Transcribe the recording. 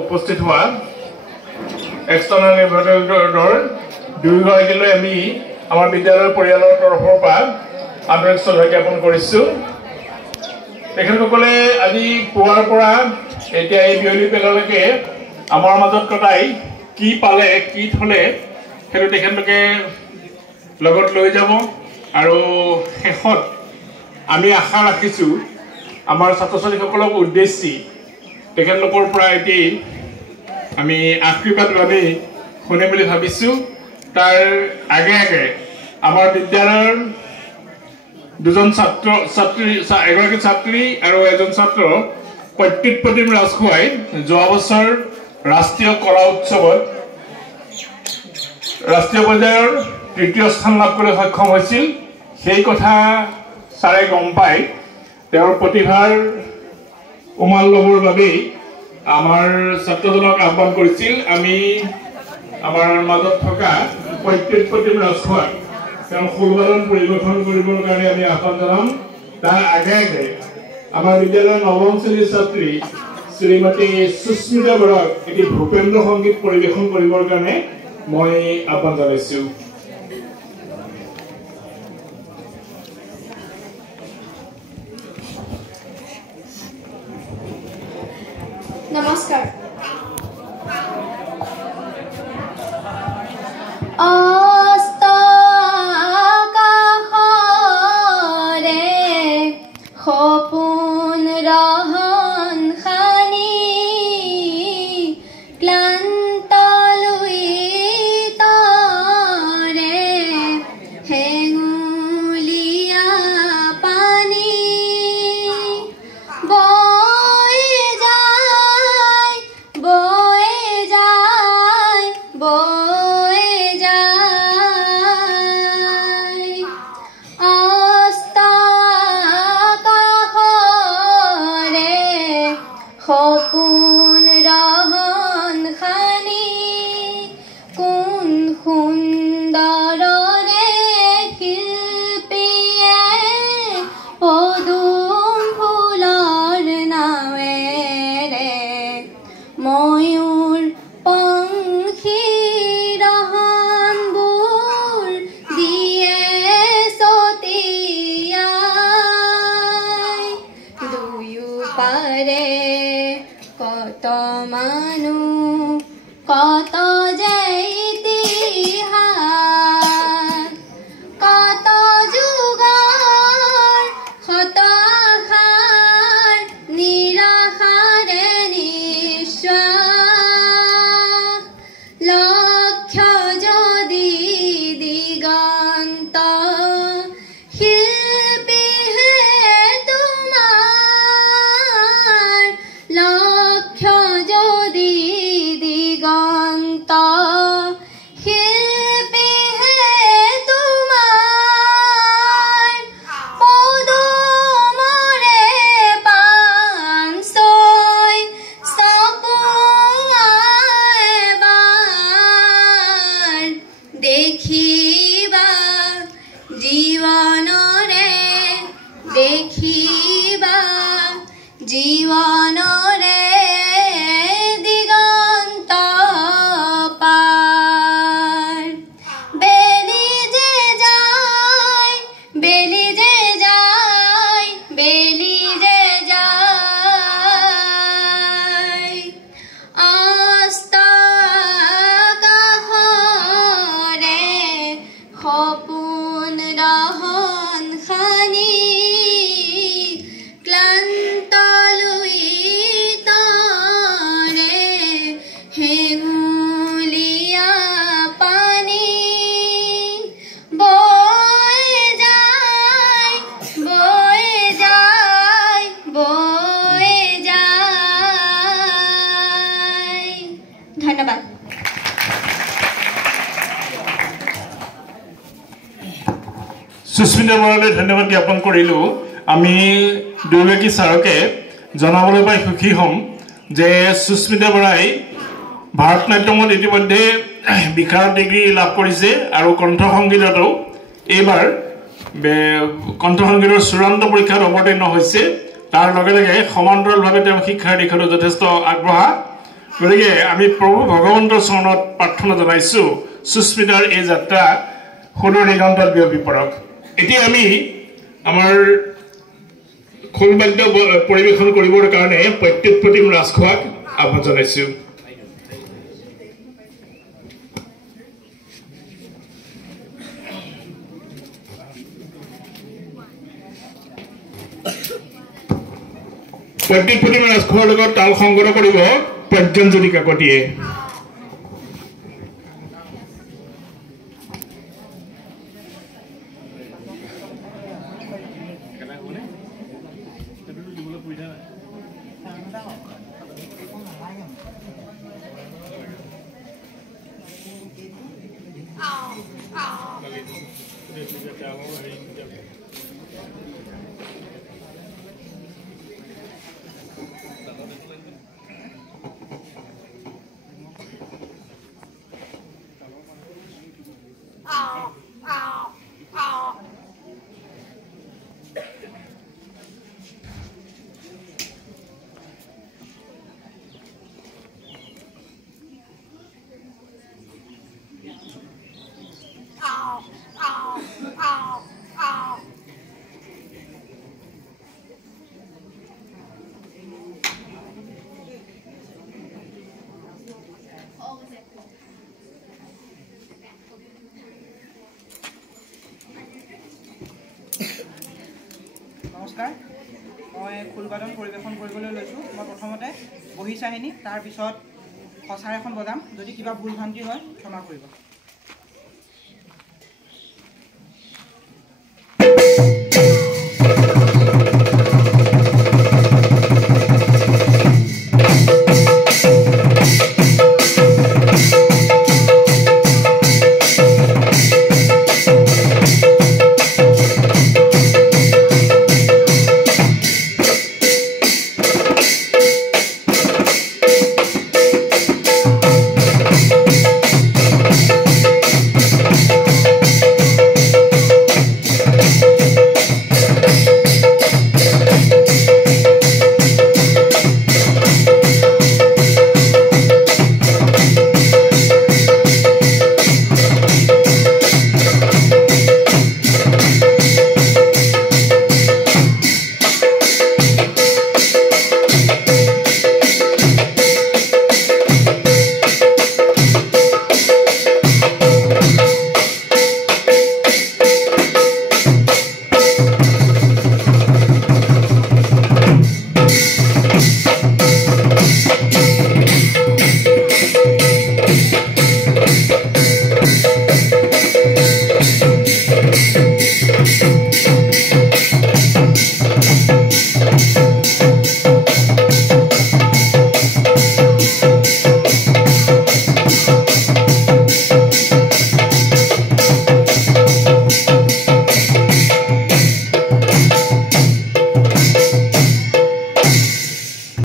উপস্থিত হোৱা এক্সটাৰ্নেল ইনভাইটেডৰ দুয়োগৰাকীলৈ আমি আমাৰ বিদ্যালয়ৰ পৰিয়ালৰ তৰফৰ পৰা আন্তৰিক শ্ৰদ্ধা জ্ঞাপন কৰিছোঁ। তেখেতসকলে আজি পুৱাৰ পৰা এতিয়া এই বিয়লি পেলালৈকে আমাৰ মাজত কটাই কি পালে কি থলে সেইটো তেখেতলোকে লগত লৈ যাব আৰু শেষত আমি আশা ৰাখিছোঁ আমাৰ ছাত্ৰ ছাত্ৰীসকলক উদ্দেশ্যি তেখেতলোকৰ পৰা এটি আমি আশীৰ্বাদ আমি শুনিম বুলি ভাবিছোঁ। তাৰ আগে আগে আমাৰ বিদ্যালয়ৰ দুজন এগৰাকী ছাত্ৰী আৰু এজন ছাত্ৰ প্ৰত্যুৎ প্ৰতিম ৰাজখোৱাই যোৱা বছৰ ৰাষ্ট্ৰীয় কলা উৎসৱত ৰাষ্ট্ৰীয় পৰ্যায়ৰ তৃতীয় স্থান লাভ কৰিবলৈ সক্ষম হৈছিল। সেই কথা ছাৰে গম পাই তেওঁৰ প্ৰতিভাৰ উমান ল'বৰ বাবেই আমাৰ ছাত্ৰজনক আহ্বান কৰিছিল। আমি আমাৰ মাজত থকা প্ৰত্যুৎ প্ৰতিম ৰাজখোৱাক তেওঁ খোলবাদন পৰিৱেশন কৰিবৰ কাৰণে আমি আহ্বান জনাম। তাৰ আগে আগে আমাৰ বিদ্যালয়ৰ নৱম শ্ৰেণীৰ ছাত্ৰী শ্ৰীমতী সুস্মিতা বৰাক এটি ভূপেন্দ্ৰ সংগীত পৰিৱেশন কৰিবৰ কাৰণে মই আহ্বান জনাইছোঁ। নমস্কাৰ। সপোন ৰহন খানি ক্লান্ত লুই তৰে হেঙুলীয়া পানী বৈ যায় বৈ যায় বৈ যায় অস্ত সপোন ৰহন খানি কোন সুন্দৰৰে শিল্পীয়ে পদুম ফুলৰ নাৱেৰে ময়ূৰ পংখী ৰহনবোৰ দিয়ে ছটিয়াই দুয়ো পাৰে কত মানুহ কত যে ইতিহাস কত যুগৰ শত আশাৰ নিৰাশাৰে নিশ্বাস লক্ষ্য যদি দিগন্ত শিল্পীহে তোমাৰ লক্ষ্য যদি দিগন্ত শিল্পীহে তোমাৰ পদুমৰে পাঞ্চৈ চকুৱা এবাৰ দেখিবা জীৱনৰে দেখিবা জীৱনৰে দিগন্ত পাৰ বেলি যে যায় বেলি যে যায় বেলি যে যায় অস্ত আকাশৰে সপোন ৰহন খানি ক্লান্ত লুই তৰে হেঙুলীয়া পানী বৈ যায় বৈ যায় বৈ যায়। ধন্যবাদ। সুস্মিতা বৰালৈ ধন্যবাদ জ্ঞাপন কৰিলোঁ। আমি দুয়োগৰাকী ছাৰকে জনাবলৈ পাই সুখী হ'ম যে সুস্মিতা বৰাই ভাৰতনাট্যমত ইতিমধ্যে বিশাৰদ ডিগ্ৰী লাভ কৰিছে আৰু কণ্ঠ সংগীততো এইবাৰ কণ্ঠ সংগীতৰ চূড়ান্ত পৰীক্ষাত অৱতীৰ্ণ হৈছে। তাৰ লগে লগে সমান্তৰালভাৱে তেওঁ শিক্ষাৰ দিশতো যথেষ্ট আগবঢ়া গতিকে আমি প্ৰভু ভগৱন্তৰ চৰণত প্ৰাৰ্থনা জনাইছোঁ সুস্মিতাৰ এই যাত্ৰা সুদূৰ দিগন্তত বিয়পি পৰক। এতিয়া আমি আমাৰ খোলবাদ্য পৰিৱেশন কৰিবৰ কাৰণে প্ৰত্যুৎপতিম ৰাজখোৱাক আহ্বান জনাইছোঁ। প্ৰত্যুৎপতিম ৰাজখোৱাৰ লগত তাল সংগত কৰিব পৰ্যঞ্জলি কাকতিয়ে। নমস্কাৰ, মই খোলবাদন পৰিৱেশন কৰিবলৈ লৈছোঁ। মই প্ৰথমতে বহি চাহিনী, তাৰপিছত সঁচাৰ এখন বজাম। যদি কিবা ভুল ভ্ৰান্তি হয় ক্ষমা কৰিব।